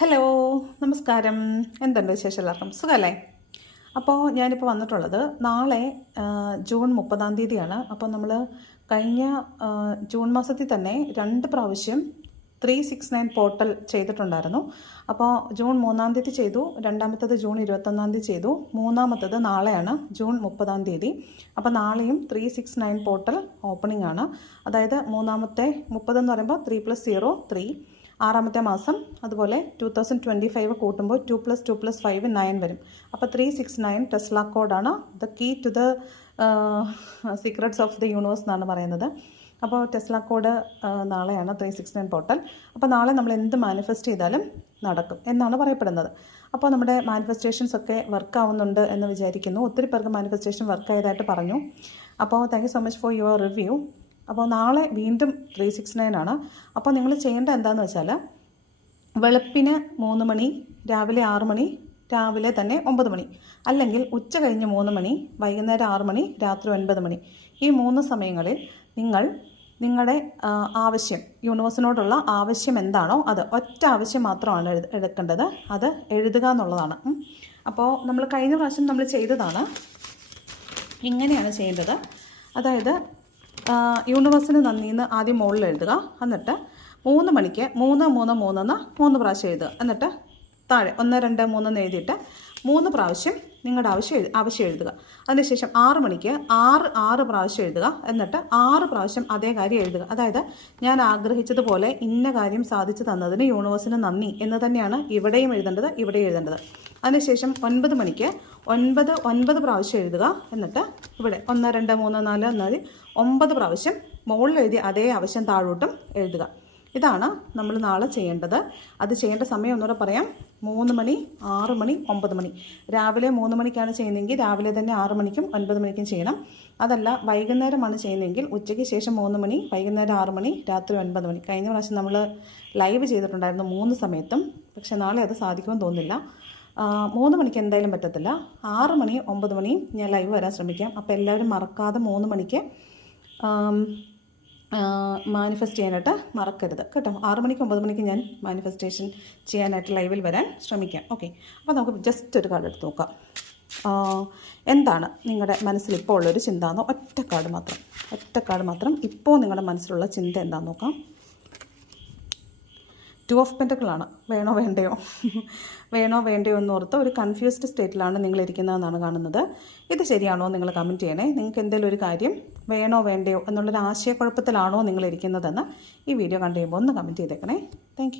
Hello, നമസ്കാരം. എന്തുണ്ട് വിശേഷം? എല്ലാവർക്കും സുഖമല്ലേ? അപ്പോൾ ഞാനിപ്പോൾ വന്നിട്ടുള്ളത് നാളെ ജൂൺ 30-ാം തീയതിയാണ്. അപ്പോൾ നമ്മൾ കഴിഞ്ഞ ജൂൺ മാസത്തിൽ തന്നെ 2 പ്രാവശ്യം 369 പോർട്ടൽ ചെയ്തിട്ടുണ്ടായിരുന്നു. അപ്പോൾ ജൂൺ 3-ാം തീയതി ചെയ്തു, രണ്ടാമത്തത് ജൂൺ 21-ാം തീയതി ചെയ്തു, മൂന്നാമത്തത് നാളെയാണ് ജൂൺ 30-ാം തീയതി. അപ്പോൾ നാളെയും 369 പോർട്ടൽ ഓപ്പണിംഗ് ആണ്. അതായത് മൂന്നാമത്തെ 30 എന്ന് പറയുമ്പോൾ 3+0 3, ആറാമത്തെ മാസം. അതുപോലെ 2025 കൂട്ടുമ്പോൾ 2+2+5 9 വരും. അപ്പോൾ 369 ടെസ്ല കോഡാണ്. The key to the secrets of the universe എന്നാണ് പറയുന്നത്. അപ്പോൾ ടെസ്ല കോഡ് നാളെയാണ് 369 പോർട്ടൽ. അപ്പോൾ നാളെ നമ്മൾ എന്ത് മാനിഫെസ്റ്റ് ചെയ്താലും നടക്കും എന്നാണ് പറയപ്പെടുന്നത്. അപ്പോൾ നമ്മുടെ മാനിഫെസ്റ്റേഷൻസ് ഒക്കെ വർക്ക് ആവുന്നുണ്ട് എന്ന് വിചാരിക്കുന്നു. ഒത്തിരി പേർക്ക് മാനിഫെസ്റ്റേഷൻ വർക്ക് ആയതായിട്ട് പറഞ്ഞു. അപ്പോൾ thank you so much for your review. അപ്പോൾ നാളെ വീണ്ടും 369 ആണ്. അപ്പോൾ നിങ്ങൾ ചെയ്യേണ്ടത് എന്താണെന്ന് വെച്ചാൽ, വെളുപ്പിന് 3 മണി, രാവിലെ 6 മണി, രാവിലെ തന്നെ 9 മണി, അല്ലെങ്കിൽ ഉച്ച കഴിഞ്ഞ് 3 മണി, വൈകുന്നേരം 6 മണി, രാത്രി 9 മണി, ഈ 3 സമയങ്ങളിൽ നിങ്ങൾ നിങ്ങളുടെ ആവശ്യം, യൂണിവേഴ്സിനോടുള്ള ആവശ്യം എന്താണോ അത് ഒറ്റ ആവശ്യം മാത്രമാണ് എടുക്കേണ്ടത്. അത് എഴുതുക എന്നുള്ളതാണ്. അപ്പോൾ നമ്മൾ കഴിഞ്ഞ പ്രാവശ്യം നമ്മൾ ചെയ്തതാണ്. ഇങ്ങനെയാണ് ചെയ്യേണ്ടത്. അതായത് യൂണിവേഴ്സിന് നന്ദിന്ന് ആദ്യം മുകളിൽ എഴുതുക. എന്നിട്ട് 3 മണിക്ക് 3 3 3 എന്ന് 3 പ്രാവശ്യം എഴുതുക. എന്നിട്ട് താഴെ 1 2 3 എന്ന് എഴുതിയിട്ട് 3 പ്രാവശ്യം നിങ്ങളുടെ ആവശ്യം എഴുതുക. അതിനുശേഷം 6 മണിക്ക് 6 പ്രാവശ്യം എഴുതുക. എന്നിട്ട് 6 പ്രാവശ്യം അതേ കാര്യം എഴുതുക. അതായത് ഞാൻ ആഗ്രഹിച്ചതുപോലെ ഇന്ന കാര്യം സാധിച്ചു തന്നതിന് യൂണിവേഴ്സിന് നന്ദി എന്ന് തന്നെയാണ് ഇവിടെയും എഴുതേണ്ടത്, ഇവിടെയും എഴുതേണ്ടത്. അതിനുശേഷം 9 മണിക്ക് 9 പ്രാവശ്യം എഴുതുക. എന്നിട്ട് ഇവിടെ 1 2 3 4 എന്നത് 9 പ്രാവശ്യം മുകളിൽ എഴുതി അതേ ആവശ്യം താഴോട്ടും എഴുതുക. ഇതാണ് നമ്മൾ നാളെ ചെയ്യേണ്ടത്. അത് ചെയ്യേണ്ട സമയം ഒന്നുകൂടെ പറയാം. 3 മണി, 6 മണി, 9 മണി. രാവിലെ 3 മണിക്കാണ് ചെയ്യുന്നതെങ്കിൽ രാവിലെ തന്നെ 6 മണിക്കും 9 മണിക്കും ചെയ്യണം. അതല്ല വൈകുന്നേരമാണ് ചെയ്യുന്നതെങ്കിൽ ഉച്ചയ്ക്ക് ശേഷം 3 മണി, വൈകുന്നേരം 6 മണി, രാത്രി 9 മണി. കഴിഞ്ഞ പ്രാവശ്യം നമ്മൾ ലൈവ് ചെയ്തിട്ടുണ്ടായിരുന്നു 3 സമയത്തും. പക്ഷെ നാളെ അത് സാധിക്കുമെന്ന് തോന്നുന്നില്ല. 3 മണിക്ക് എന്തായാലും പറ്റത്തില്ല. 6 മണി 9 മണിയും ഞാൻ ലൈവ് വരാൻ ശ്രമിക്കാം. അപ്പോൾ എല്ലാവരും മറക്കാതെ 3 മണിക്ക് മാനിഫെസ്റ്റ് ചെയ്യാനായിട്ട് മറക്കരുത് കേട്ടോ. 6 മണിക്ക് 9 മണിക്ക് ഞാൻ മാനിഫെസ്റ്റേഷൻ ചെയ്യാനായിട്ട് ലൈവിൽ വരാൻ ശ്രമിക്കാം. ഓക്കെ, അപ്പോൾ നമുക്ക് ജസ്റ്റ് ഒരു കാർഡ് എടുത്ത് നോക്കാം. എന്താണ് നിങ്ങളുടെ മനസ്സിൽ ഇപ്പോൾ ഉള്ളൊരു ചിന്ത എന്നോ ഒറ്റ കാർഡ് മാത്രം ഇപ്പോൾ നിങ്ങളുടെ മനസ്സിലുള്ള ചിന്ത എന്താണെന്ന് നോക്കാം. 2 ഓഫ് പെൻറ്റക്കിളാണ്. വേണോ വേണ്ടയോ എന്നോർത്ത് ഒരു കൺഫ്യൂസ്ഡ് സ്റ്റേറ്റിലാണ് നിങ്ങളിരിക്കുന്നതെന്നാണ് കാണുന്നത്. ഇത് ശരിയാണോ നിങ്ങൾ കമൻറ്റ് ചെയ്യണേ. നിങ്ങൾക്ക് എന്തെങ്കിലും ഒരു കാര്യം വേണോ വേണ്ടയോ എന്നുള്ളൊരു ആശയക്കുഴപ്പത്തിലാണോ നിങ്ങളിരിക്കുന്നതെന്ന് ഈ വീഡിയോ കണ്ടു കഴിയുമ്പോൾ ഒന്ന് കമൻറ്റ് ചെയ്തേക്കണേ. താങ്ക്